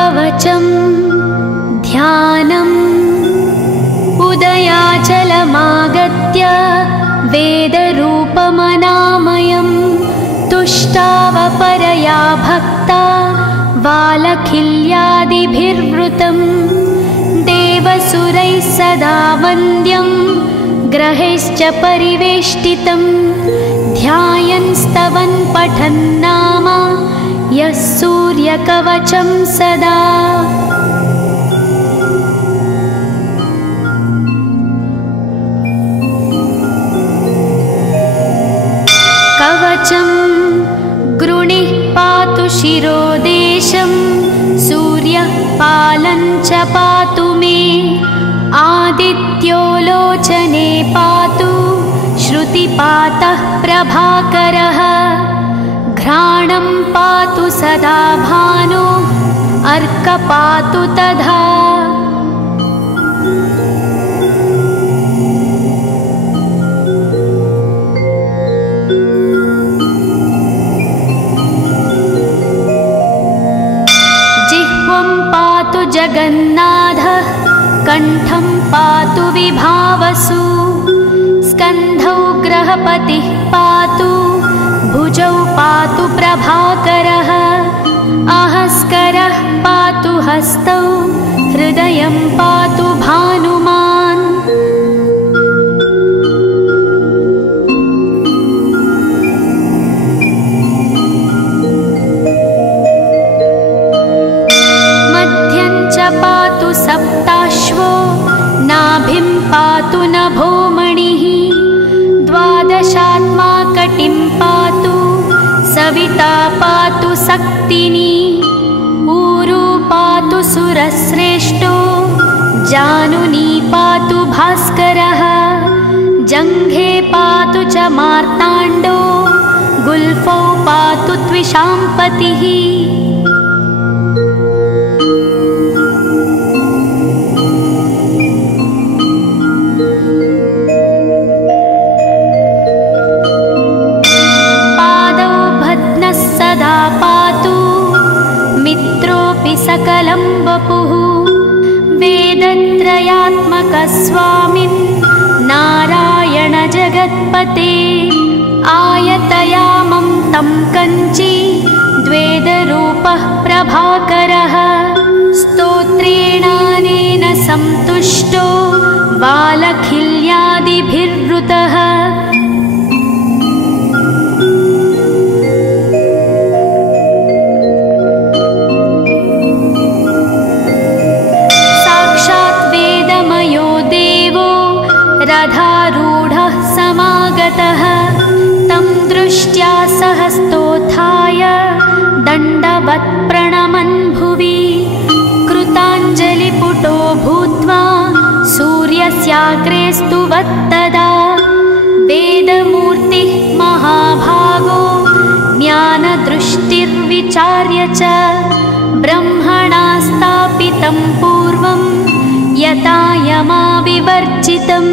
कवचं ध्यानम् उदयाचलमागत्य वेदरूपमनामयं तुष्टावपरया भक्ता वालखिल्यादिभिर्वृतं देवसुरैः सदा वन्द्यं ग्रहैश्च परिवेष्टितं ध्यायन् स्तवन् पठन् नाम यः सूर्यकवचं सदा। कवचं गृणिः पातु शिरोदेशं सूर्यः पालं च पातु मे आदित्यो लोचने पातु श्रुतिपातः प्रभाकरः घ्राणं पातु सदा भानो अर्कपातु तथा। जगन्नाथः कण्ठं पातु विभावसु स्कन्धौ ग्रहपतिः पातु भुजौ पातु प्रभाकरः अहस्करः पातु हस्तौ हृदयं पातु भानुमान्। पातु सप्ताश्वो नाभिं पातु नभोमणिः द्वादशात्मा कटिं पातु सविता पातु सक्तिनी ऊरू पातु सुरश्रेष्ठो जानुनी पातु भास्करः जङ्घे पातु च मार्ताण्डो गुल्फौ पातु त्विषाम्पतिः। सकलं वपुः वेदत्रयात्मकस्वामिन् नारायण जगत्पते आयतयामं तं कञ्ची द्वेदरूपः प्रभाकरः स्तोत्रेणानेन सन्तुष्टो वालखिल्यादिभिर्वृतः रथारूढः समागतः तं दृष्ट्या सहस्तोत्थाय दण्डवत् प्रणमन् भुवि कृताञ्जलिपुटो भूत्वा सूर्यस्याग्रे स्तुवत्तदा वेदमूर्तिः महाभागो ज्ञानदृष्टिर्विचार्य च ब्रह्मणा स्थापितं पूर्वं यथा यमाविवर्जितम्।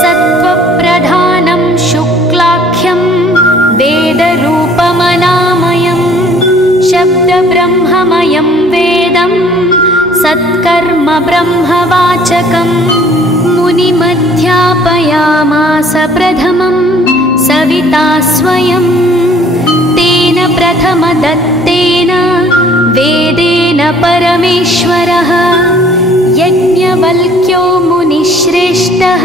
सत्त्वप्रधानं शुक्लाख्यं वेदरूपमनामयं शब्दब्रह्ममयं वेदं सत्कर्म ब्रह्मवाचकम् मुनिमध्यापयामास प्रथमं सविता स्वयं तेन प्रथमदत्तेन वेदेन परमेश्वरः यज्ञवल्क्यो मुनिश्रेष्ठः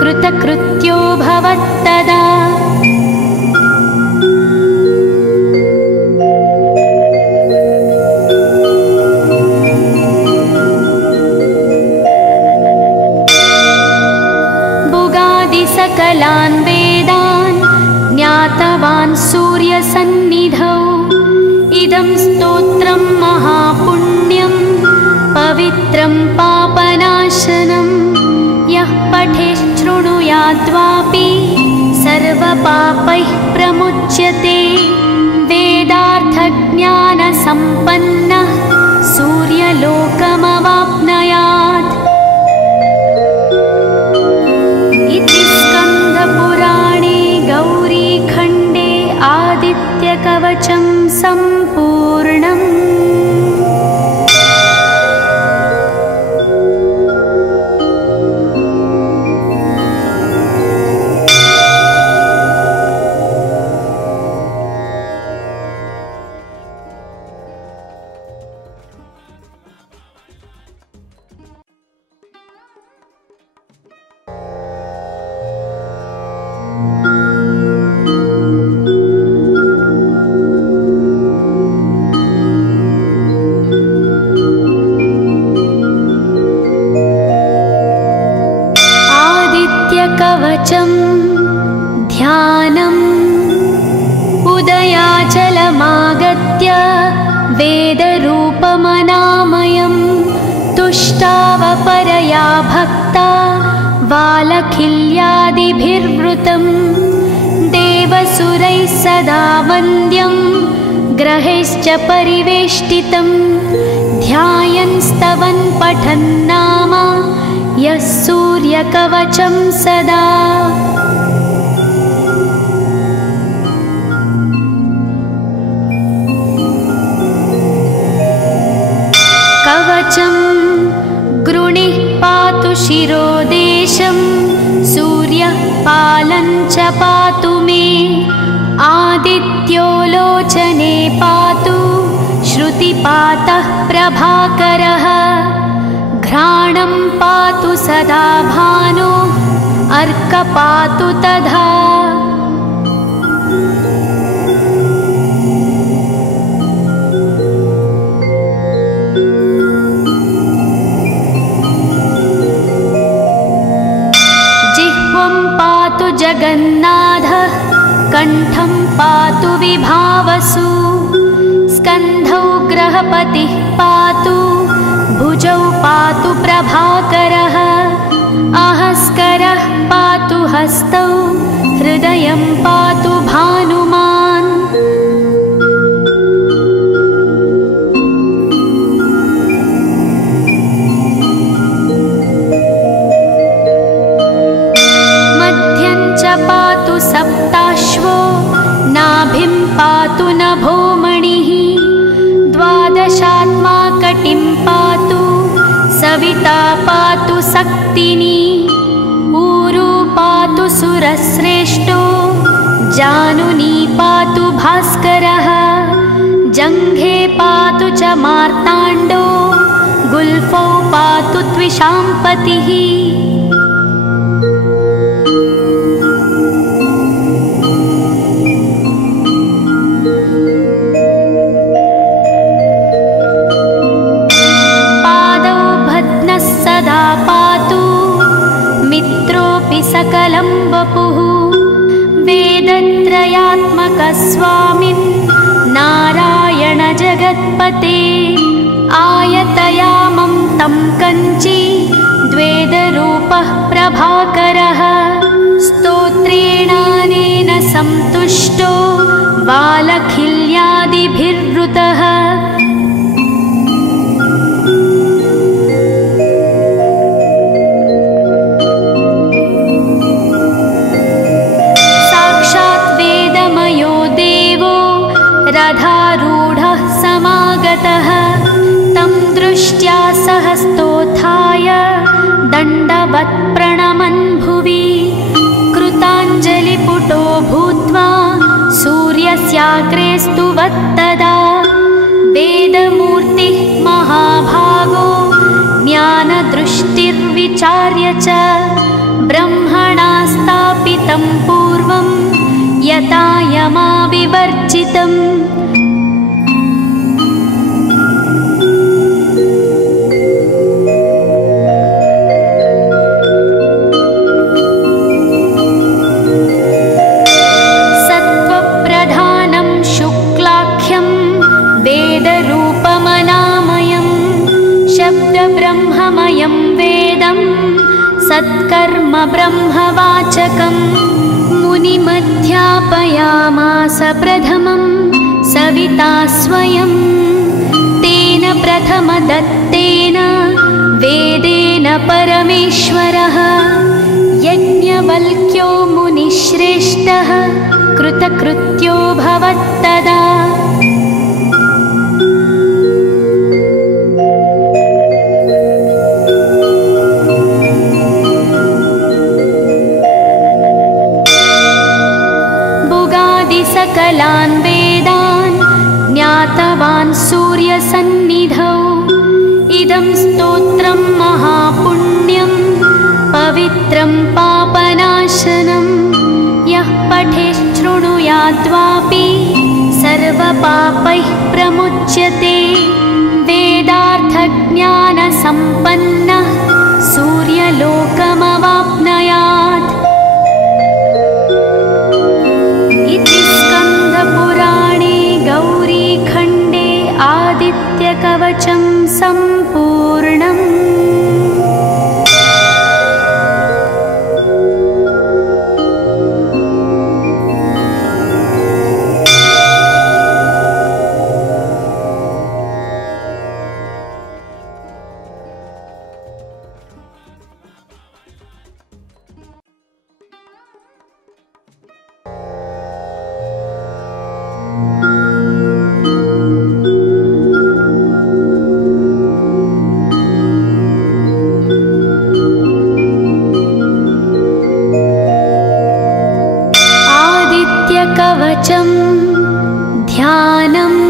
कृतकृत्यो भवत्तदा। सकलान् वेदान् ज्ञातवान् सूर्यसन्निधौ इदं स्तोत्रं महापुण्यं पवित्रं पापनाशनं यः पठेच्छृणुयाद्वापि सर्वपापैः प्रमुच्यते वेदार्थज्ञानसम्पन्नः सूर्यलोकमवाप्नुयात् कवचं ध्यानम् उदयाचलमागत्य वेदरूपमनामयं तुष्टावपरया भक्ता वालखिल्यादिभिर्वृतं देवसुरैः सदा वन्द्यं ग्रहैश्च परिवेष्टितं ध्यायन् स्तवन् पठन् नाम यः सूर्यकवचं सदा। कवचं गृणिः पातु शिरोदेशं सूर्यः पालं च पातु मे आदित्यो लोचने पातु श्रुतिपातः प्रभाकरः घ्राणं पातु सदा भानो अर्कपातु तथा। जिह्वं पातु जगन्नाथः कण्ठं पातु विभावसु स्कन्धौ ग्रहपतिः पातु भुजौ पातु प्रभाकरः अहस्करः पातु हस्तौ हृदयं पातु भानुमान्। मध्यं च पातु सप्ताश्वो नाभिं पातु नभोमणिः द्वादशात्मा कटिं पातु सविता पातु सक्तिनी ऊरू पातु सुरश्रेष्ठो जानुनी पातु भास्करः जङ्घे पातु च मार्ताण्डो गुल्फौ पातु त्विषाम्पतिः। मित्रोऽपि सकलं वपुः वेदत्रयात्मकस्वामिन् नारायण जगत्पते आयतयामं तं कञ्ची द्वेदरूपः प्रभाकरः स्तोत्रेणानेन सन्तुष्टो वालखिल्यादिभिर्वृतः रथारूढः समागतः तं दृष्ट्या सहस्तोत्थाय दण्डवत् प्रणमन् भुवि कृताञ्जलिपुटो भूत्वा सूर्यस्याग्रे स्तुवत्तदा वेदमूर्तिः महाभागो ज्ञानदृष्टिर्विचार्य च ब्रह्मणा स्थापितं पूर्वं यथा यमाविवर्जितम्। सत्त्वप्रधानं शुक्लाख्यं वेदरूपमनामयं शब्दब्रह्ममयं वेदं सत्कर्म ब्रह्मवाचकम् मुनिमध्यापयामास प्रथमं सविता स्वयं तेन प्रथमदत्तेन वेदेन परमेश्वरः यज्ञवल्क्यो मुनिश्रेष्ठः कृतकृत्यो भवत्तदा। सकलान् वेदान् ज्ञातवान् सूर्यसन्निधौ इदं स्तोत्रं महापुण्यं पवित्रं पापनाशनं यः पठेच्छृणुयाद्वापि सर्वपापैः प्रमुच्यते वेदार्थज्ञानसम्पन्नः सूर्यलोकमवाप्नुयात्। आदित्यकवचं सम्पूर्णम्। कवचं ध्यानम्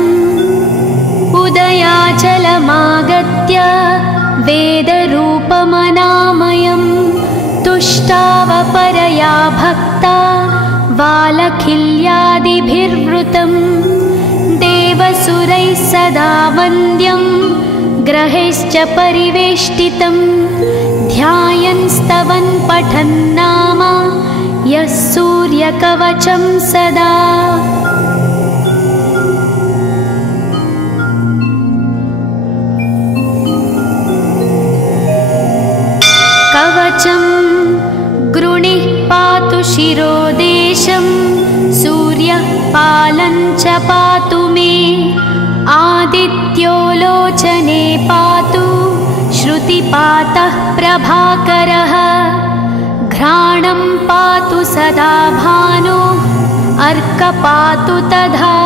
उदयाचलमागत्य वेदरूपमनामयं तुष्टावपरया भक्ता वालखिल्यादिभिर्वृतं देवसुरैः सदा वन्द्यं ग्रहैश्च परिवेष्टितं ध्यायन् स्तवन् पठन् नाम यः सूर्यकवचं सदा। कवचं गृणिः पातु शिरोदेशं सूर्यः पालं च पातु मे आदित्यो लोचने पातु श्रुतिपातः प्रभाकरः घ्राणं पातु सदा भानो अर्क पातु तथा।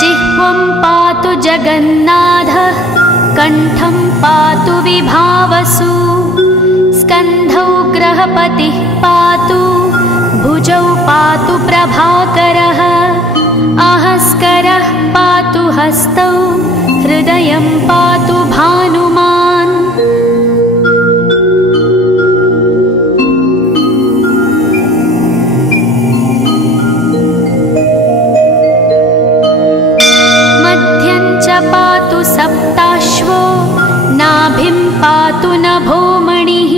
जिह्वं पातु जगन्नाथः कण्ठं पातु विभावसु स्कन्धौ ग्रहपतिः पातु भुजौ पातु प्रभाकरः अहस्करः पातु हस्तौ हृदयं पातु भानुमान्। मध्यं च पातु सप्ताश्वो नाभिं पातु नभोमणिः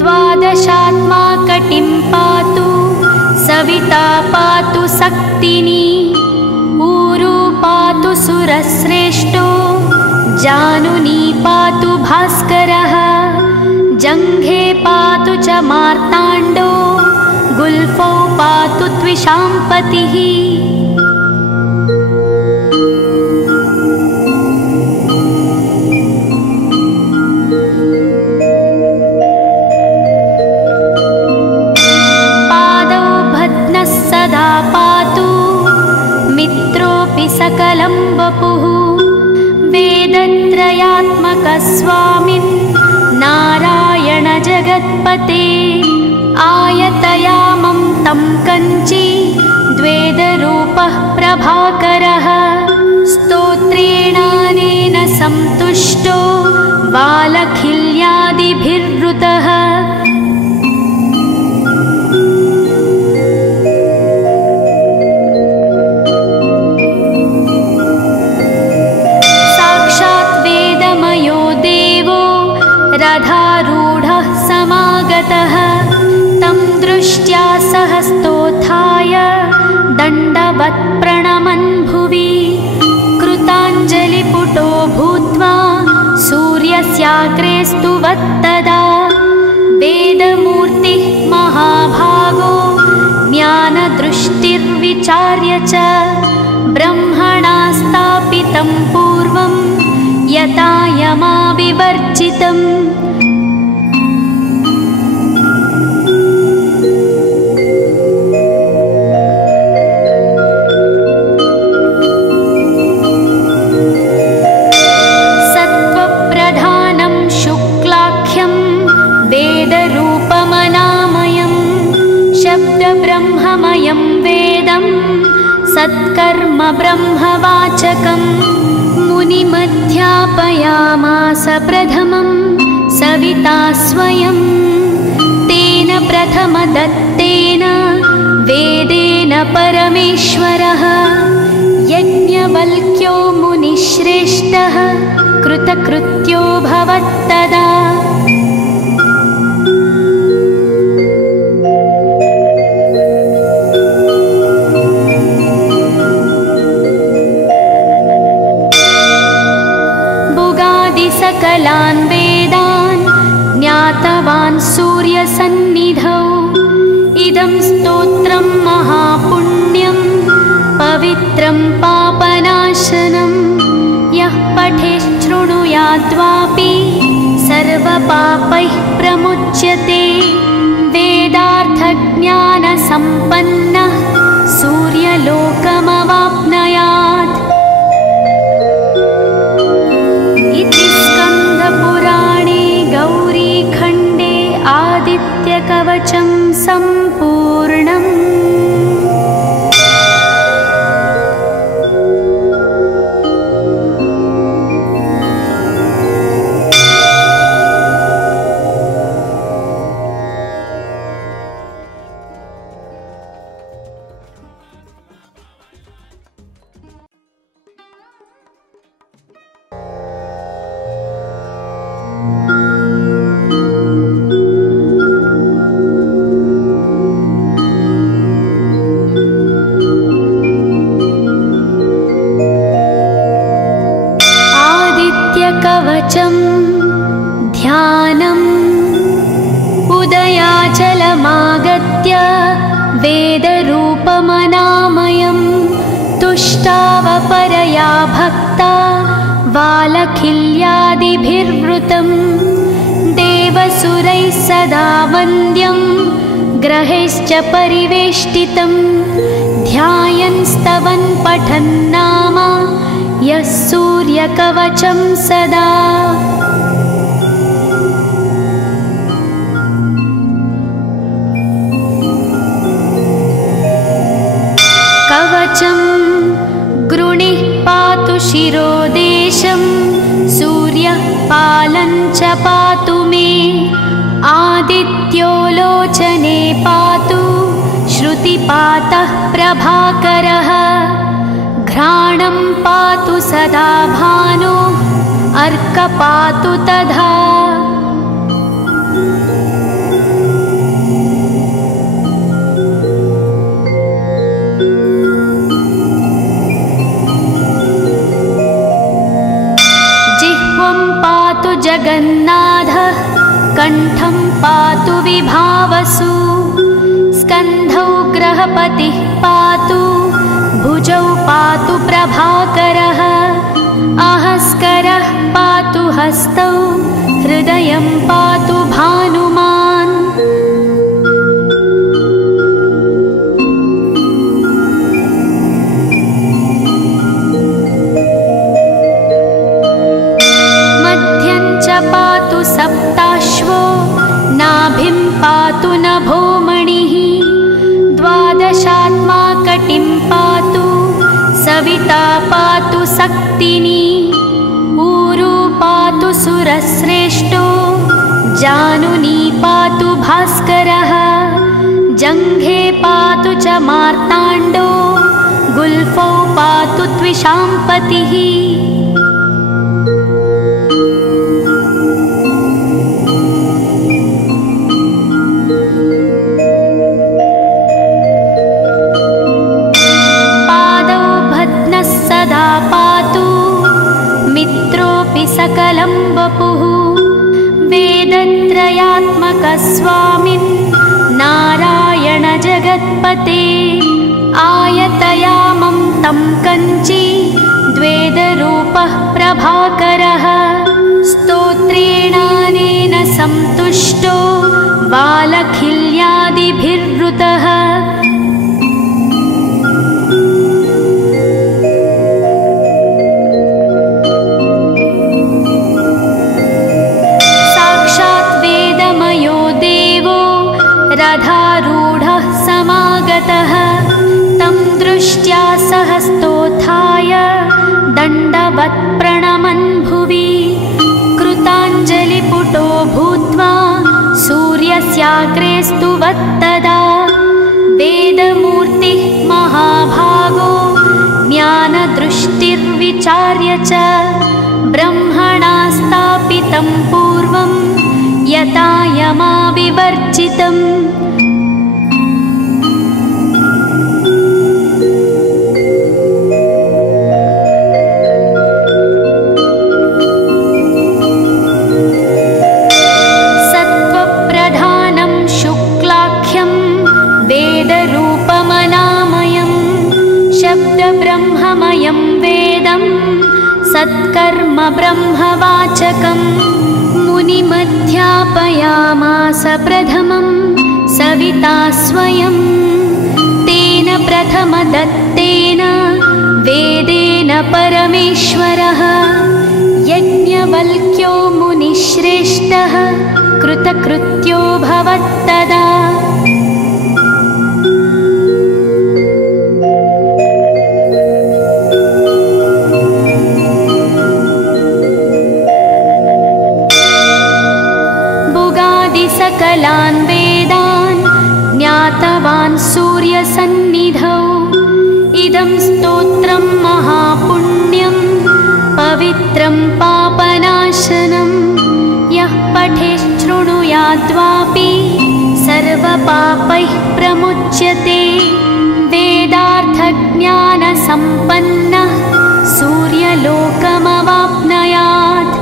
द्वादशात्मा कटिं पातु सविता पातु सक्तिनी ऊरू पातु सुरश्रेष्ठो जानुनी पातु भास्करः जङ्घे पातु च मार्ताण्डो गुल्फौ पातु त्विषाम्पतिः। सकलं वपुः वेदत्रयात्मकस्वामिन् नारायण जगत्पते आयतयामं तं कञ्ची द्वेदरूपः प्रभाकरः स्तोत्रेणानेन सन्तुष्टो वालखिल्यादिभिर्वृतः। रथारूढः समागतः तं दृष्ट्या सहस्तोत्थाय दण्डवत् प्रणमन् भुवि कृताञ्जलिपुटो भूत्वा सूर्यस्याग्रे स्तुवत्तदा वेदमूर्तिः महाभागो ज्ञानदृष्टिर्विचार्य च ब्रह्मणा स्थापितं पूर्वं यथा यमाविवर्जितम्। सत्त्वप्रधानं शुक्लाख्यं वेदरूपमनामयं शब्दब्रह्ममयं वेदं सत्कर्म ब्रह्मवाचकम् मुनिमध्यापयामास प्रथमं सविता स्वयं तेन प्रथमदत्तेन वेदेन परमेश्वरः यज्ञवल्क्यो मुनिश्रेष्ठः कृतकृत्यो भवत्तदा। सकलान् वेदान् ज्ञातवान् सूर्यसन्निधौ। इदं स्तोत्रं महापुण्यं पवित्रं पापनाशनं। यः पठेच्छृणुयाद्वापि सर्वपापैः प्रमुच्यते। वेदार्थज्ञानसम्पन्नः सूर्यलोकमवाप्नुयात्। पुराणे गौरीखण्डे आदित्यकवचं सम्पूर्णम्। कवचं ध्यानम्। उदयाचलमागत्य वेदरूपमनामयं। तुष्टावपरया भक्ता वालखिल्यादिभिर्वृतं। देवसुरैः सदा वन्द्यं ग्रहैश्च परिवेष्टितं। ध्यायन् स्तवन् पठन् नाम यः सूर्यकवचं सदा। कवचं गृणिः पातु शिरोदेशं। सूर्यः पालं च पातु मे। आदित्यो लोचने पातु श्रुतिपातः प्रभाकरः। घ्राणं पातु सदा भानो अर्क पातु तथा। जिह्वं पातु जगन्नाथः कण्ठं पातु विभावसु। स्कन्धौ ग्रहपतिः पातु भुजौ पातु प्रभाकरः। अहस्करः पातु हस्तौ हृदयं पातु भानुमान्। मध्यं च पातु सप्ताश्वो नाभिं पातु नभोमणिः। द्वादशात्मा कटिं पातु सविता पातु सक्तिनी। ऊरू पातु सुरश्रेष्ठो जानुनी पातु भास्करः। जङ्घे पातु च मार्ताण्डो गुल्फौ पातु त्विषाम्पतिः। सकलं वपुः वेदत्रयात्मकस्वामिन् नारायण जगत्पते। आयतयामं तं कञ्ची द्वेदरूपः प्रभाकरः। स्तोत्रेणानेन सन्तुष्टो वालखिल्यादिभिर्वृतः। रथारूढः समागतः तं दृष्ट्या सहस्तोत्थाय दण्डवत् प्रणमन् भुवि। कृताञ्जलिपुटो भूत्वा सूर्यस्याग्रे स्तुवत्तदा। वेदमूर्तिः महाभागो ज्ञानदृष्टिर्विचार्य च ब्रह्मण तं पूर्वं यथा यमाविवर्जितम्। सत्त्वप्रधानं शुक्लाख्यं वेदरूपमनामयं शब्दब्रह्ममयं वेदं सत्कर्म ब्रह्मवाचकं मुनिमध्यापयामास प्रथमं सविता स्वयं। तेन प्रथमदत्तेन वेदेन परमेश्वरः यज्ञवल्क्यो मुनिश्रेष्ठः कृतकृत्यो भवत्तदा। सकलान् वेदान् ज्ञातवान् सूर्यसन्निधौ। इदं स्तोत्रं महापुण्यं पवित्रं पापनाशनं यः पठेच्छृणुयाद्वापि सर्वपापैः प्रमुच्यते। वेदार्थज्ञानसम्पन्नः सूर्यलोकमवाप्नुयात्।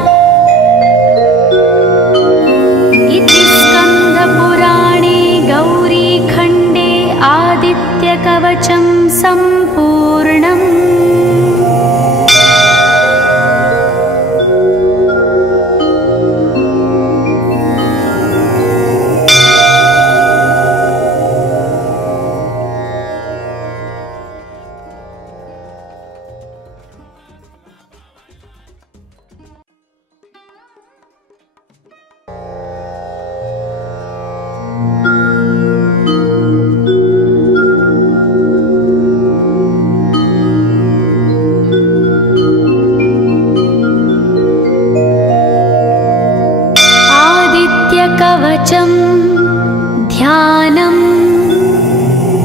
स्कन्दपुराणे गौरीखण्डे आदित्यकवचं सम्पूर्णम्। कवचं ध्यानम्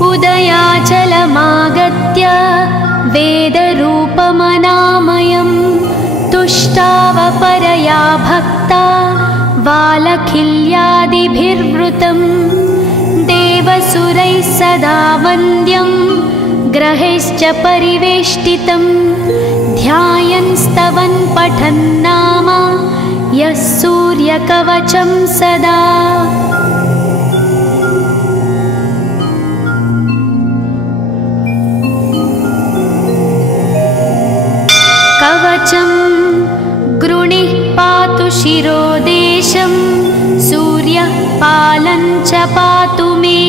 उदयाचलमागत्य वेदरूपमनामयं तुष्टावपरया भक्ता वालखिल्यादिभिर्वृतं। देवसुरैः सदा वन्द्यं ग्रहैश्च परिवेष्टितं। ध्यायन् स्तवन् पठन् नाम यः सूर्यकवचं सदा। कवचं गृणिः पातु शिरोदेशं सूर्यः पालं च पातु मे।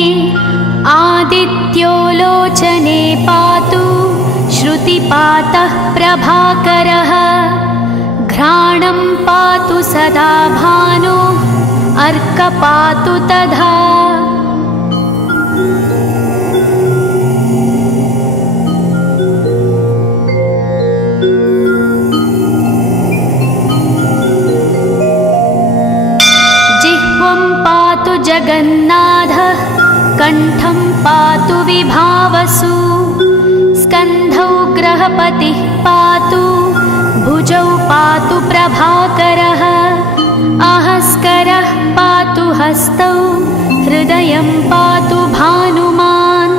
आदित्यो लोचने पातु श्रुतिपातः प्रभाकरः। घ्राणं पातु सदा भानो अर्क पातु तथा। जिह्वं पातु जगन्नाथः कण्ठं पातु विभावसु। स्कन्धौ ग्रहपतिः पातु भुजौ पातु प्रभाकरः। आहस्करः पातु हस्तौ हृदयं पातु भानुमान्।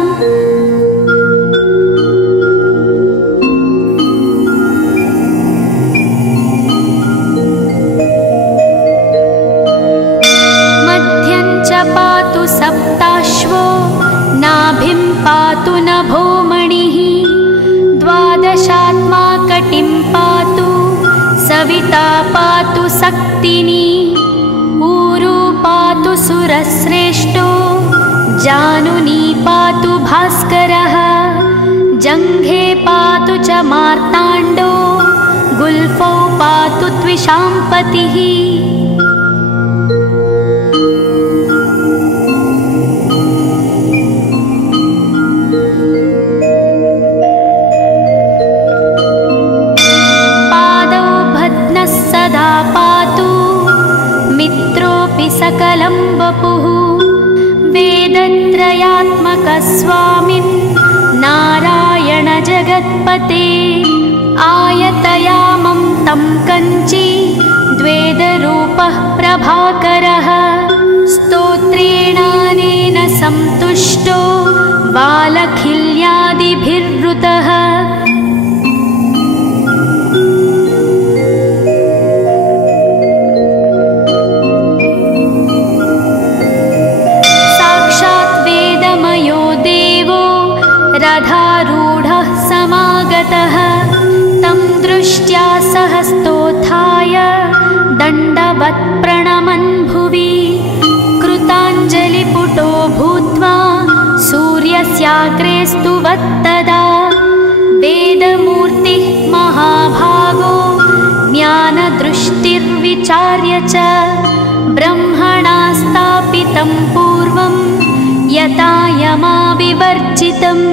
मध्यं च पातु सप्ताश्वो नाभिं पातु नभोमणिः। द्वादशात्मा कटिं पातु सविता पातु सक्तिनी। ऊरू पातु सुरश्रेष्ठो जानुनी पातु भास्करः। जङ्घे पातु च मार्ताण्डो गुल्फौ पातु त्विषाम्पतिः। सकलं वपुः वेदत्रयात्मकस्वामिन् नारायण जगत्पते आयतयामं तं कञ्ची द्वेदरूपः प्रभाकरः स्तोत्रेणानेन सन्तुष्टो वालखिल्यादिभिर्वृतः साक्षात् वेदमयो देवो रथारूढः समागतः तं दृष्ट्या सहस्तोत्थाय दण्डवत् प्रणमन् भुवि कृताञ्जलिपुटो भूत्वा सूर्यस्याग्रे स्तुवत्तदा वेदमूर्तिः महाभागो ज्ञानदृष्टिर्विचार्य च ब्रह्मणा स्थापितं पूर्वं यथा यमाविवर्जितम्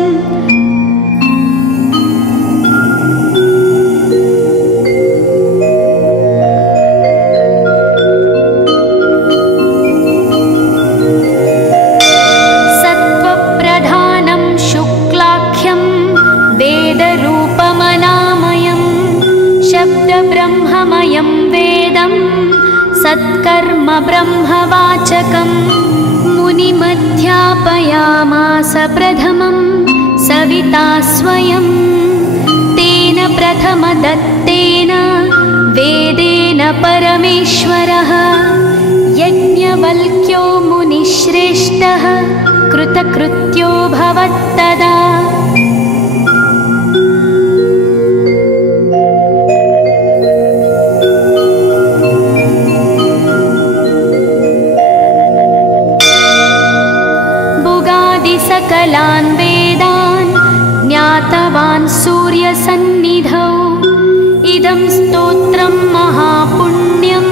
ब्रह्ममयं वेदं सत्कर्म ब्रह्मवाचकं मुनिमध्यापयामास प्रथमं सविता स्वयं तेन प्रथमदत्तेन वेदेन परमेश्वरः यज्ञवल्क्यो मुनिश्रेष्ठः कृतकृत्यो भवत्तदा सकलान् वेदान् ज्ञातवान् सूर्यसन्निधौ इदं स्तोत्रं महापुण्यं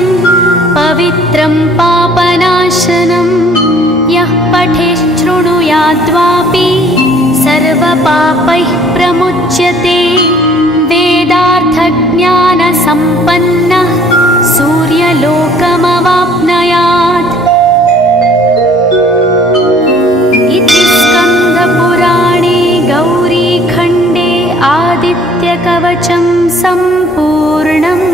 पवित्रं पापनाशनं यः पठेच्छृणुयाद्वापि सर्वपापैः प्रमुच्यते वेदार्थज्ञानसम्पन्नः सूर्यलोकमवाप्नुयात् इति स्कन्दपुराणे गौरीखण्डे आदित्यकवचं सम्पूर्णम्।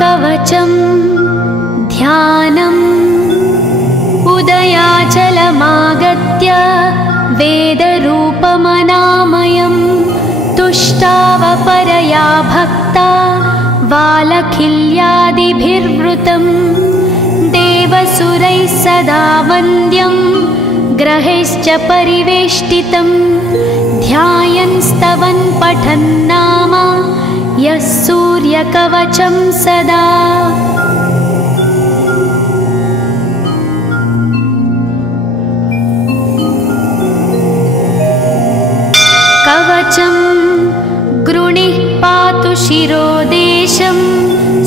कवचं ध्यानम् उदयाचलमागत्य वेदरूपमनामयं तुष्टावपरया भक्ता वालखिल्यादिभिर्वृतं देवसुरैः सदा वन्द्यं ग्रहैश्च परिवेष्टितं ध्यायन् स्तवन् पठन् नाम यः सूर्यकवचं सदा कवचं गृणिः पातु शिरोदेशं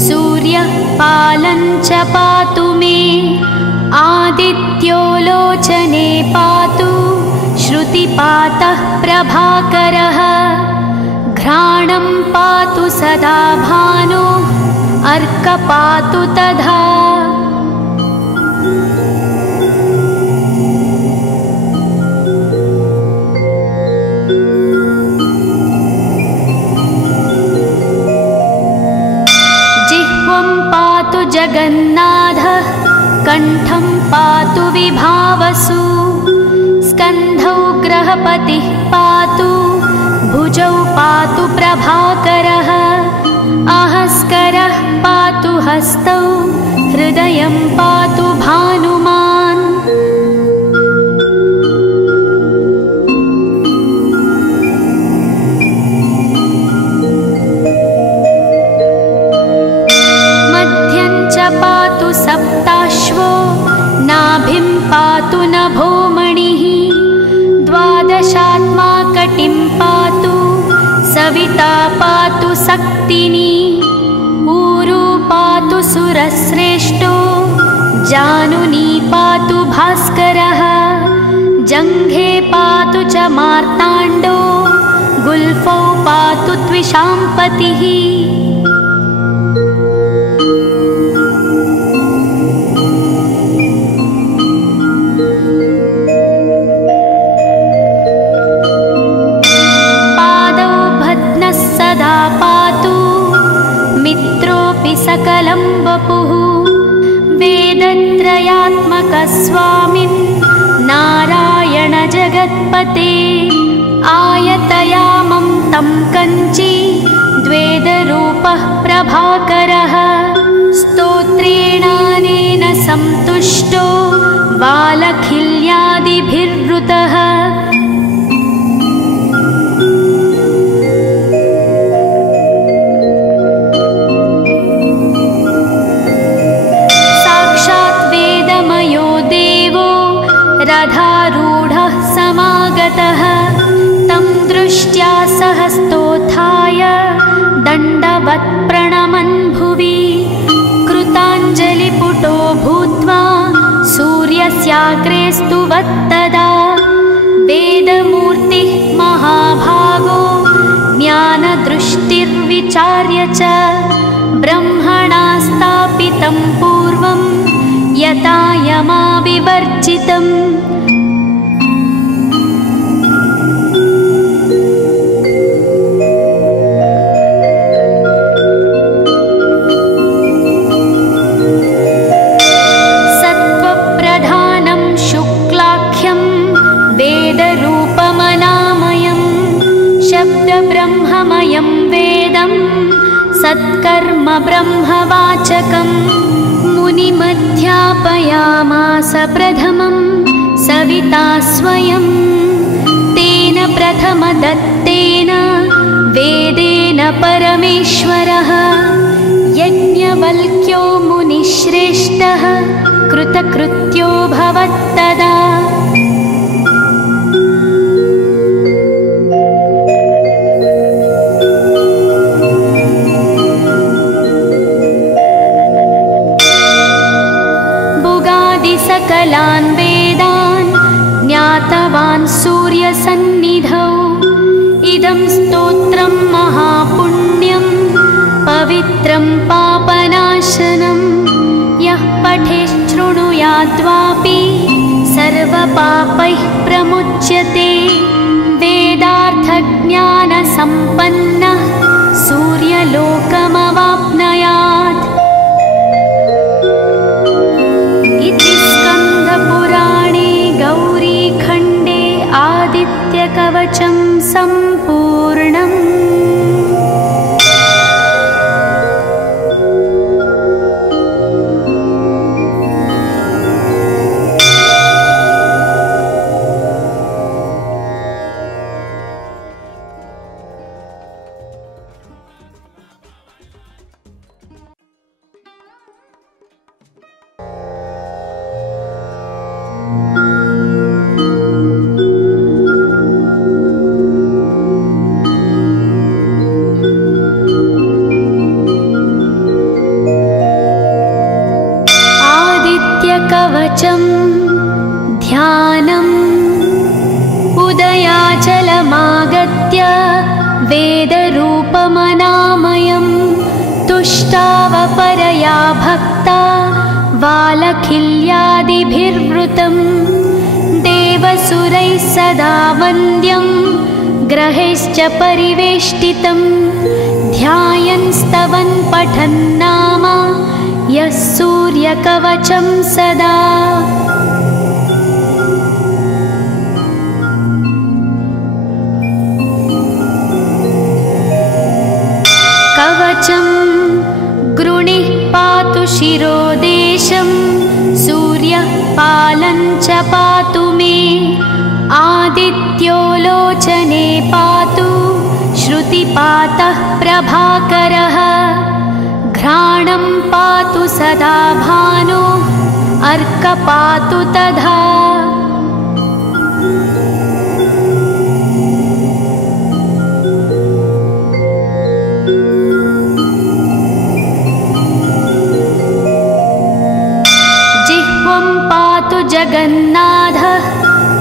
सूर्यः पालं च पातु मे आदित्यो लोचने पातु श्रुतिपातः प्रभाकरः घ्राणं पातु सदा भानो अर्क पातु तथा जिह्वं पातु जगन्नाथः कण्ठं पातु विभावसु स्कन्धौ ग्रहपतिः पातु भुजौ पातु प्रभाकरः आहस्करः पातु हस्तौ हृदयं पातु भानुमान् मध्यं च पातु सप्ताश्वो नाभिं पातु नभोमणिः सविता पातु सक्तिनी ऊरू पातु सुरश्रेष्ठो जानुनी पातु भास्करः जङ्घे पातु च मार्ताण्डो गुल्फौ पातु त्विषाम्पतिः पादौ भद्नः सदा पातु मित्रोऽपि सकलं वपुः वेदत्रयात्मकः स्वामिन् नारायण जगत्पते आयतयामं तं कञ्ची द्वेदरूपः प्रभाकरः स्तोत्रेणानेन सन्तुष्टो बालखिल्यादिभिर्वृतः साक्षात् वेदमयो देवो रथारूढः समागतः तं दृष्ट्या सहस्तोत्थाय दण्डवत् प्रणमन् भुवि कृताञ्जलिपुटो भूत्वा सूर्यस्याग्रे स्तुवत्तदा वेदमूर्तिः महाभागो ज्ञानदृष्टिर्विचार्य च ब्रह्मणा स्थापितं पूर्वं यथा यमाविवर्जितम् सत्त्वप्रधानं शुक्लाख्यं वेदरूपमनामयं शब्दब्रह्ममयं वेदं सत्कर्म ब्रह्मवाचकम् मुनिमध्यापयामास प्रथमं सविता स्वयं तेन प्रथमदत्तेन वेदेन परमेश्वरः यज्ञवल्क्यो मुनिश्रेष्ठः कृतकृत्यो भवत्तदा सकलान् वेदान् ज्ञातवान् सूर्यसन्निधौ इदं स्तोत्रं महापुण्यं पवित्रं पापनाशनं यः पठेच्छृणुयाद्वापि सर्वपापैः प्रमुच्यते वेदार्थज्ञानसम्पन्नः सूर्यलोकमवाप्नुयात् इति स्कन्दपुराणे गौरीखण्डे आदित्यकवचं सम्पूर्णम्। कवचं ध्यानम् उदयाचलमागत्य वेदरूपमनामयं तुष्टावपरया भक्ता वालखिल्यादिभिर्वृतं देवसुरैः सदा वन्द्यं ग्रहैश्च परिवेष्टितं ध्यायन् स्तवन् पठन् नाम यः सूर्यकवचं सदा कवचं गृणिः पातु शिरोदेशं सूर्यः पालं च पातु मे आदित्यो लोचने पातु श्रुतिपातः प्रभाकरः घ्राणं पातु सदा भानो अर्क पातु तथा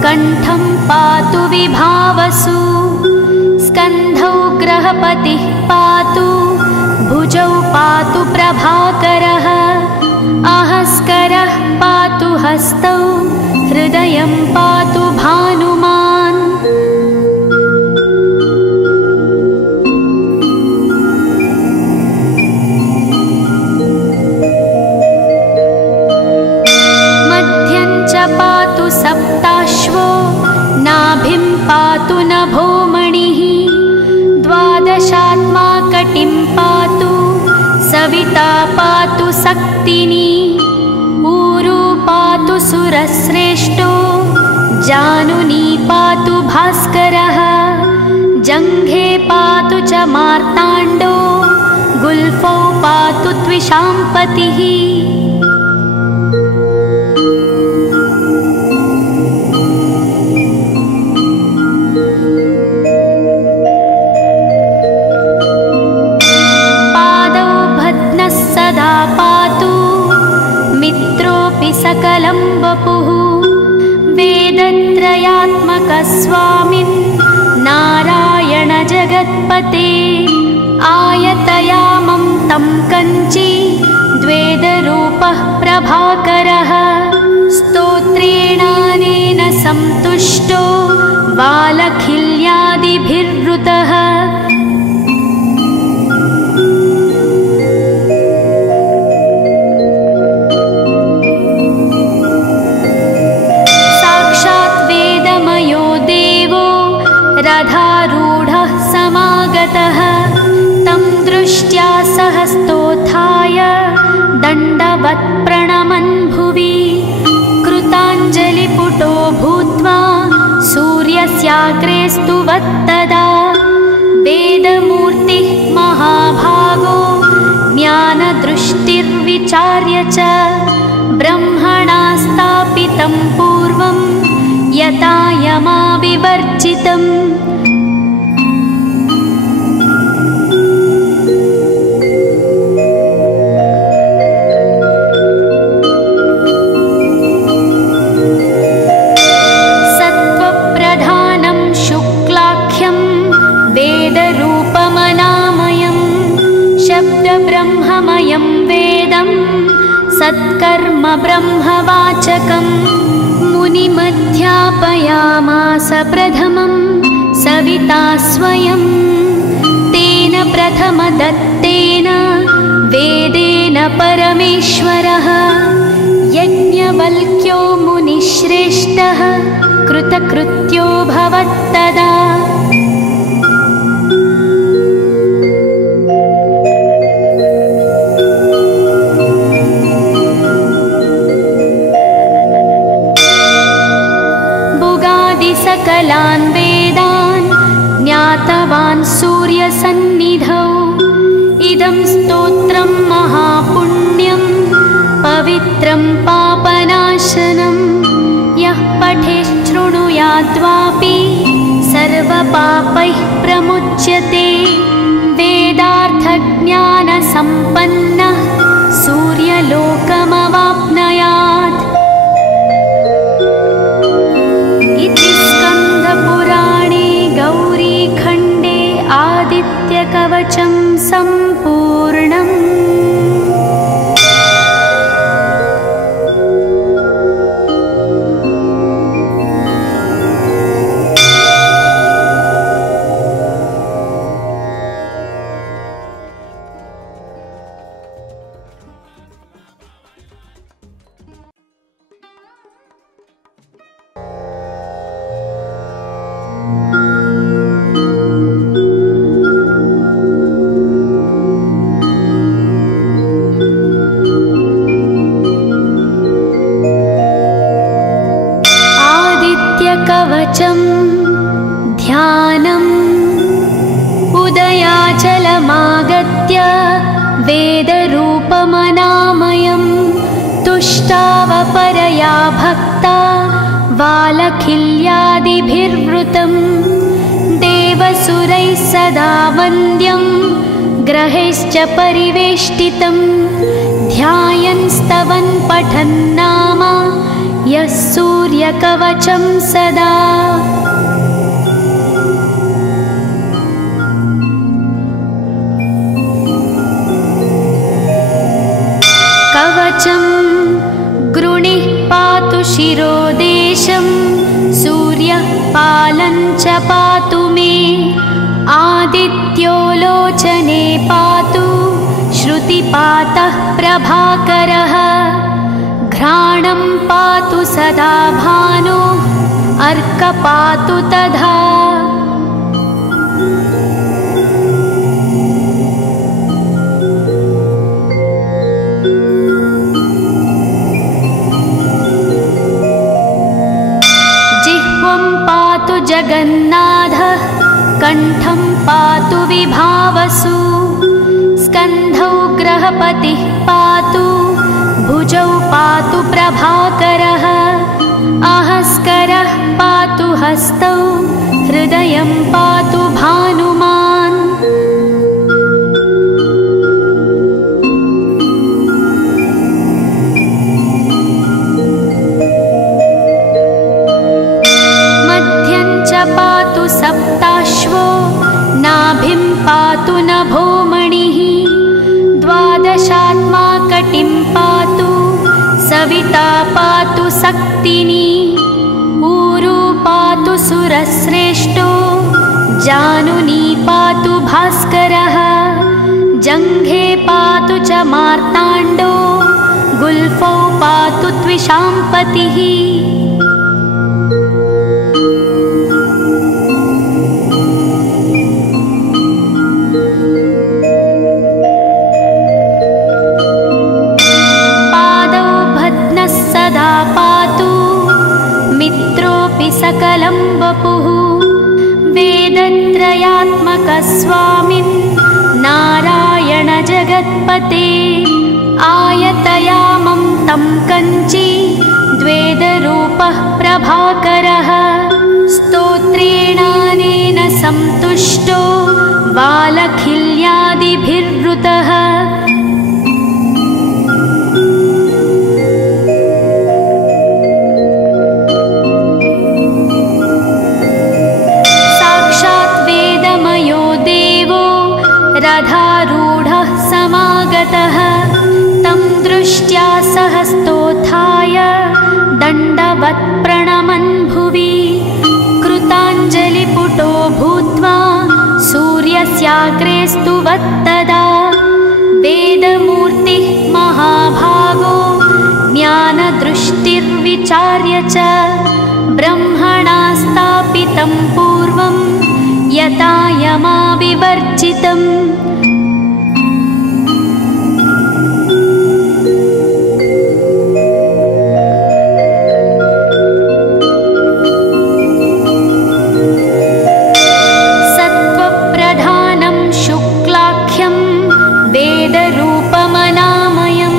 कण्ठं पातु विभावसु स्कन्धौ ग्रहपतिः पातु भुजौ पातु प्रभाकरः आहस्करः पातु हस्तौ हृदयं पातु भानुमान् मध्यं च पातु सप्ताश्वो नाभिं पातु नभोमणिः द्वादशात्मा कटिं पातु सविता पातु सक्तिनी ऊरू पातु सुरश्रेष्ठो जानुनी पातु भास्करः जङ्घे पातु च मार्ताण्डो गुल्फौ पातु त्विषाम्पतिः सकलं वपुः वेदत्रयात्मकस्वामिन् नारायण जगत्पते आयतयामं तं कञ्ची द्वेदरूपः प्रभाकरः स्तोत्रेणानेन सन्तुष्टो बालखिल्यादिभिर्वृतः रथारूढः समागतः तं दृष्ट्या सहस्तोत्थाय दण्डवत् प्रणमन् भुवि कृताञ्जलिपुटो भूत्वा सूर्यस्याग्रे स्तुवत्तदा वेदमूर्तिः महाभागो ज्ञानदृष्टिर्विचार्य च ब्रह्मणा स्थापितं पूर्वं यथा यमाविवर्जितम् सत्त्वप्रधानं शुक्लाख्यं वेदरूपमनामयं शब्दब्रह्ममयं वेदं सत्कर्म ब्रह्मवाचकम् मुनिमध्यापयामास प्रथमं सविता स्वयं तेन प्रथमदत्तेन वेदेन परमेश्वरः यज्ञवल्क्यो मुनिश्रेष्ठः कृतकृत्यो भवत्तदा सकलान् वेदान् ज्ञातवान् सूर्यसन्निधौ इदं स्तोत्रं महापुण्यं पवित्रं पापनाशनं यः पठेच्छृणुयाद्वापि सर्वपापैः प्रमुच्यते वेदार्थज्ञानसम्पन्नः सूर्यलोकमवाप्नुयात् इति स्कन्दपुराणे गौरीखण्डे आदित्यकवचं सम्पूर्णम्। कवचं ध्यानम् उदयाचलमागत्य वेदरूपमनामयं तुष्टावपरया भक्ता वालखिल्यादिभिर्वृतं देवसुरैः सदा वन्द्यं ग्रहैश्च परिवेष्टितं ध्यायन् स्तवन् पठन् नाम यः सूर्यकवचं सदा। कवचं गृणिः पातु शिरोदेशं, सूर्यः पालं च पातु मे, आदित्यो लोचने पातु, श्रुतिपातः प्रभाकरः, घ्राणं पातु सदा भानो, अर्क पातु तथा। जगन्नाथः कण्ठं पातु विभावसु, स्कन्धौ ग्रहपतिः पातु, भुजौ पातु प्रभाकरः, अहस्करः पातु हस्तौ, हृदयं पातु भानुमान्। पातु सप्ताश्वो, नाभिं पातु नभोमणिः, द्वादशात्मा कटिं पातु, सविता पातु सक्तिनी, ऊरू पातु सुरश्रेष्ठो, जानुनी पातु भास्करः, जङ्घे पातु च मार्ताण्डो, गुल्फौ पातु त्विषाम्पतिः। सकलं वपुः, वेदत्रयात्मकः स्वामिन्, नारायण जगत्पते, आयतयामं तं कञ्ची, द्वेदरूपः प्रभाकरः, स्तोत्रेणानेन सन्तुष्टो, बालखिल्यादिभिर्वृतः। रथारूढः समागतः, तं दृष्ट्या सहस्तोत्थाय, दण्डवत् प्रणमन् भुवि, कृताञ्जलिपुटो भूत्वा, सूर्यस्याग्रे स्तुवत्तदा, वेदमूर्तिः महाभागो, ज्ञानदृष्टिर्विचार्य च, ब्रह्मणा स्थापितं पूर्वं, यथा यमाविवर्जितम्। सत्त्वप्रधानं शुक्लाख्यं, वेदरूपमनामयं,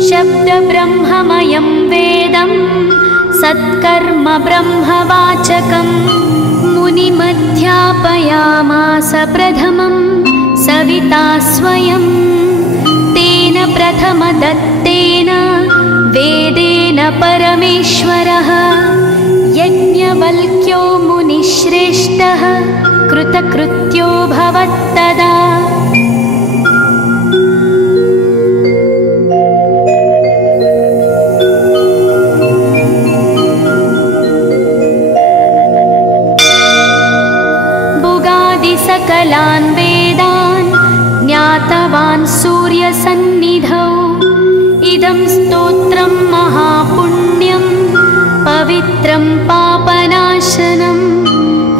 शब्दब्रह्ममयं वेदं, सत्कर्म ब्रह्मवाचकम्, मुनिमध्यापयामास प्रथमं, सविता स्वयं, तेन प्रथमदत्तेन, वेदेन परमेश्वरः, यज्ञवल्क्यो मुनिश्रेष्ठः, कृतकृत्यो भवत्तदा। सकलान् वेदान् ज्ञातवान् सूर्यसन्निधौ, इदं स्तोत्रं महापुण्यं, पवित्रं पापनाशनं,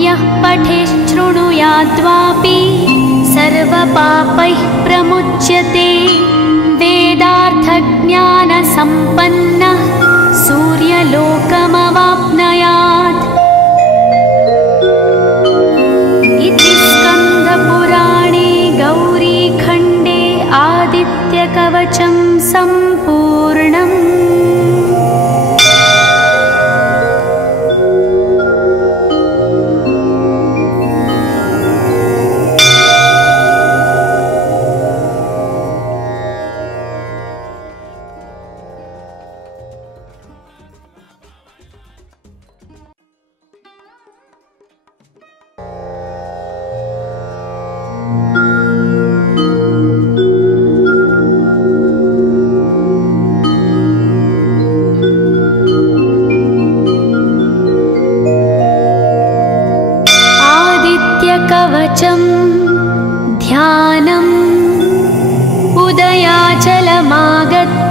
यः पठेच्छृणुयाद्वापि, सर्वपापैः प्रमुच्यते, वेदार्थज्ञानसम्पन्नः, सूर्यलोकमवाप्नुयात्। इति स्कन्दपुराणे गौरीखण्डे आदित्यकवचं सम्पूर्णम्।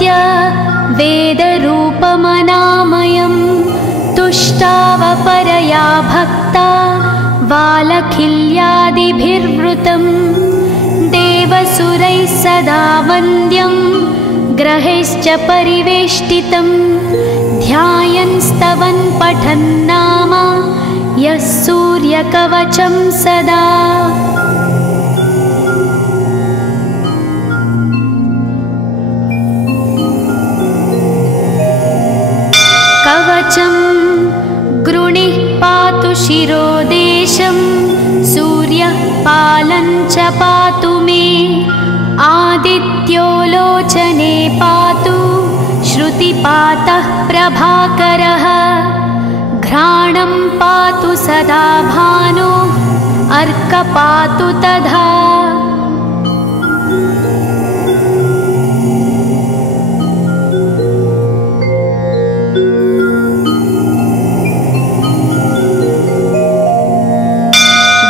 आदित्य वेदरूपमनामयं तुष्टावपरया भक्ता वालखिल्यादिभिर्वृतं देवसुरैः सदा वन्द्यं ग्रहैश्च परिवेष्टितं ध्यायन् स्तवन् पठन् नाम यः सूर्यकवचं सदा। कवचं गृणिः पातु शिरोदेशं सूर्यः पालं च पातु मे आदित्यो लोचने पातु श्रुतिपातः प्रभाकरः घ्राणं पातु सदा भानो अर्क पातु तथा।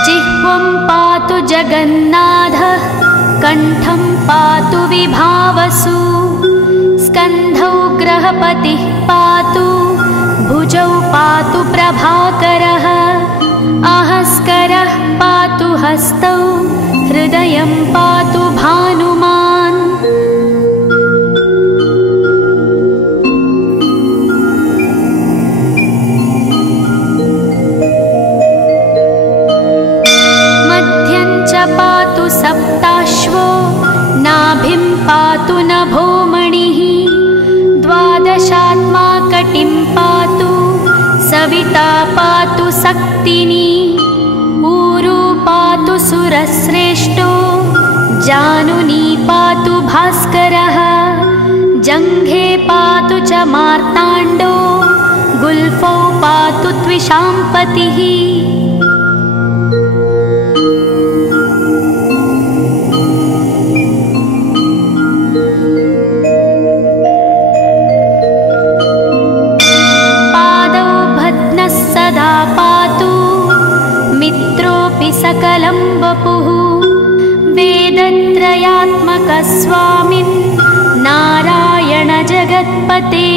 जिह्वं पातु जगन्नाथः कण्ठं पातु विभावसु स्कन्धौ ग्रहपतिः पातु भुजौ पातु प्रभाकरः अहस्करः पातु हस्तौ हृदयं पातु भानुमान्। मध्यं च पातु सप्ताश्वो नाभिं पातु नभोमणिः द्वादशात्मा कटिं पातु सविता पातु सक्तिनी ऊरू पातु सुरश्रेष्ठो जानुनी पातु भास्करः जङ्घे पातु च मार्ताण्डो गुल्फौ पातु त्विषाम्पतिः। सकलं वपुः वेदत्रयात्मकस्वामिन् नारायण जगत्पते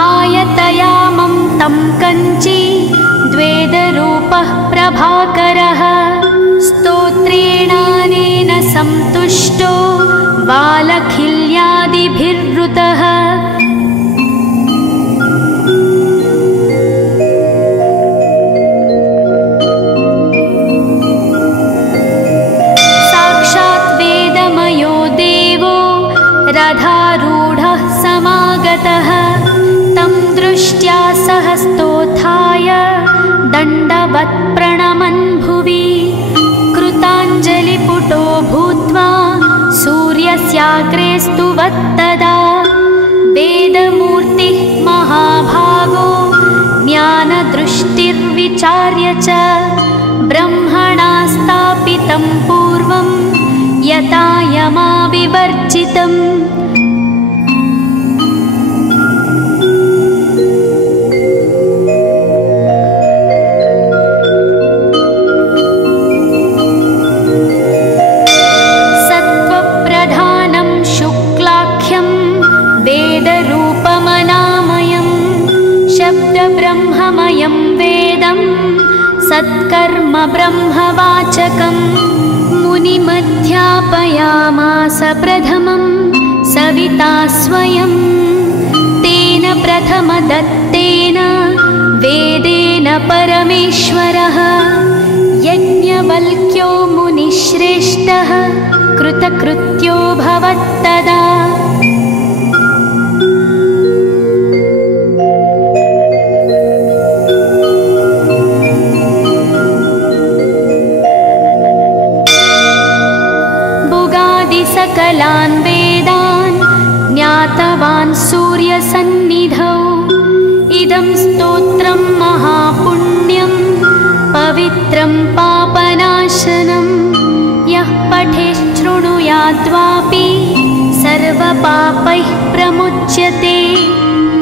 आयतयामं तं कञ्ची द्वेदरूपः प्रभाकरः स्तोत्रेणानेन सन्तुष्टो वालखिल्यादिभिर्वृतः रथारूढः समागतः तं दृष्ट्या सहस्तोत्थाय दण्डवत् प्रणमन् भुवि कृताञ्जलिपुटो भूत्वा सूर्यस्याग्रे स्तुवत्तदा वेदमूर्तिः महाभागो ज्ञानदृष्टिर्विचार्य च ब्रह्मणा स्थापितं पूर्वं यथा यमाविवर्जितम्। सत्त्वप्रधानं शुक्लाख्यं वेदरूपमनामयं शब्दब्रह्ममयं वेदं सत्कर्म ब्रह्मवाचकम् मुनिमध्यापयामास प्रथमं सविता स्वयं तेन प्रथमदत्तेन वेदेन परमेश्वरः यज्ञवल्क्यो मुनिश्रेष्ठः कृतकृत्यो भवत्तदा। सकलान् वेदान् ज्ञातवान् सूर्यसन्निधौ इदं स्तोत्रं महापुण्यं पवित्रं पापनाशनं यः पठेच्छृणुयाद्वापि सर्वपापैः प्रमुच्यते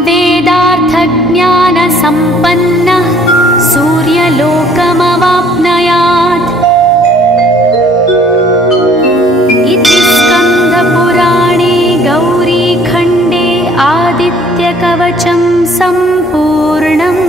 वेदार्थज्ञानसम्पन्नः सूर्यलोकमवाप्नुयात्। इति स्कन्दपुराणे गौरीखण्डे कवचं सम्पूर्णम्।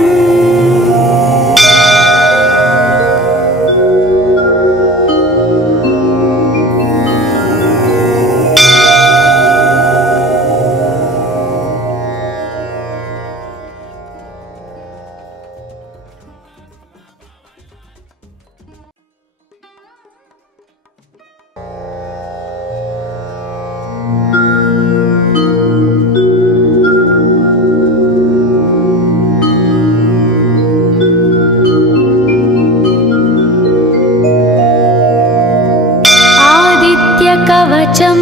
कवचं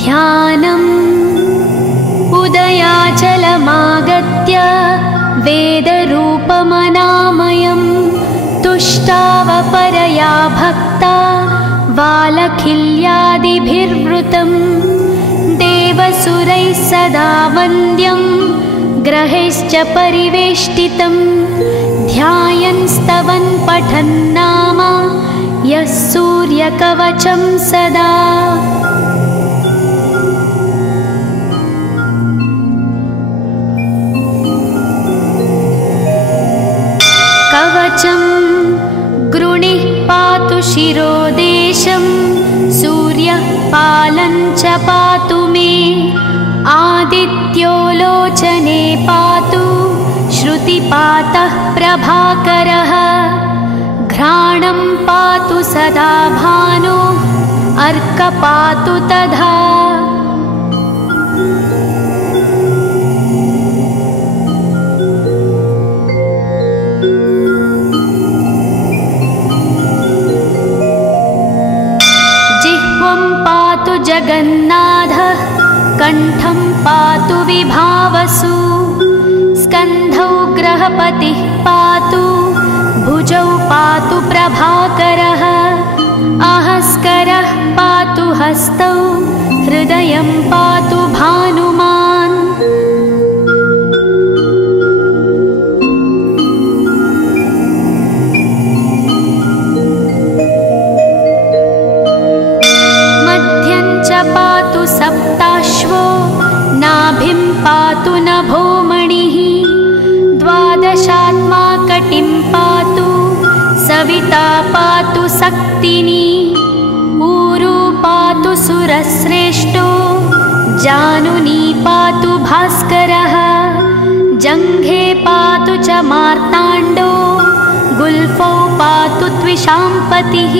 ध्यानम् उदयाचलमागत्य वेदरूपमनामयं तुष्टावपरया भक्ता वालखिल्यादिभिर्वृतं देवसुरैः सदा वन्द्यं ग्रहैश्च परिवेष्टितं ध्यायन् स्तवन् पठन् नाम यः सूर्यकवचं सदा। कवचं गृणिः पातु शिरोदेशं सूर्यः पालं च पातु मे आदित्यो लोचने पातु श्रुतिपातः प्रभाकरः घ्राणं पातु सदा भानो अर्कपातु तथा। जिह्वं पातु जगन्नाथः कण्ठं पातु विभावसु स्कन्धौ ग्रहपतिः पातु भुजौ पातु प्रभाकरः आहस्करः पातु हस्तौ हृदयं पातु भानुमान्। मध्यं च पातु सप्ताश्वो नाभिं पातु नभोमणिः द्वादशात्मा कटिं पातु सविता पातु सक्तिनी ऊरू पातु सुरश्रेष्ठो जानुनी पातु भास्करः जङ्घे पातु च मार्ताण्डो गुल्फौ पातु त्विषाम्पतिः।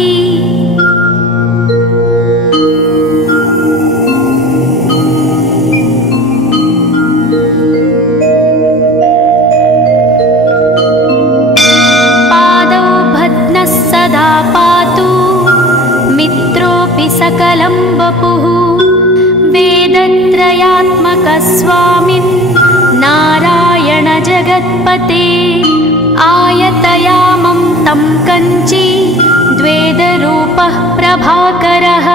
सकलं वपुः वेदत्रयात्मकस्वामिन् नारायण जगत्पते आयतयामं तं कञ्ची द्वेदरूपः प्रभाकरः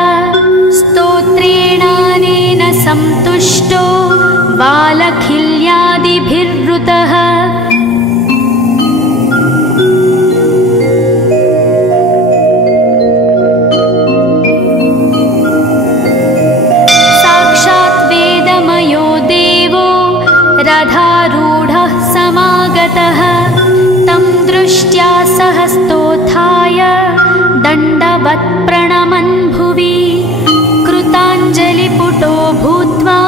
स्तोत्रेणानेन सन्तुष्टो वालखिल्यादिभिर्वृतः रथारूढः समागतः तं दृष्ट्या सहस्तोत्थाय दण्डवत् प्रणमन् भुवि कृताञ्जलिपुटो भूत्वा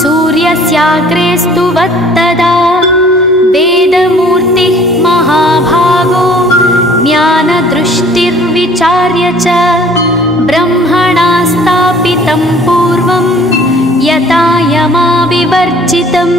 सूर्यस्याग्रे स्तुवत्तदा वेदमूर्तिः महाभागो ज्ञानदृष्टिर्विचार्य च ब्रह्मणा स्थापितं पूर्वं यथा यमाविवर्जितम्।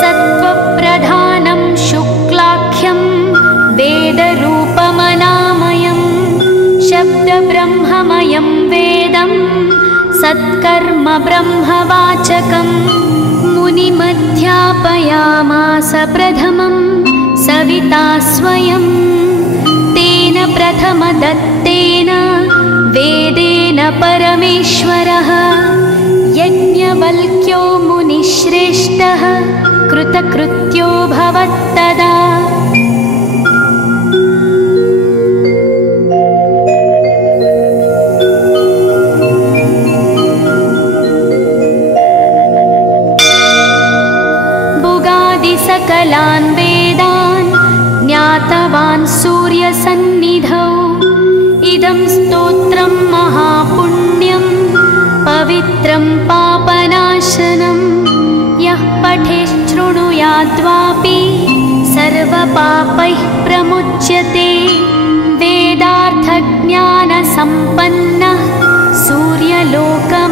सत्त्वप्रधानं शुक्लाख्यं वेदरूपमनामयं शब्दब्रह्ममयं वेदं सत्कर्म ब्रह्मवाचकम् मुनिमध्यापयामास प्रथमं सविता स्वयं तेन प्रथमदत्तेन वेदेन परमेश्वरः यज्ञवल्क्यो मुनिश्रेष्ठः कृतकृत्यो भवत्तदा। सकलान् वेदान् ज्ञातवान् सूर्यसन्निधौ। इदं स्तोत्रं महापुण्यं पवित्रं पापनाशनं। यः पठेच्छृणुयाद्वापि सर्वपापैः प्रमुच्यते। वेदार्थज्ञानसम्पन्नः सूर्यलोकम्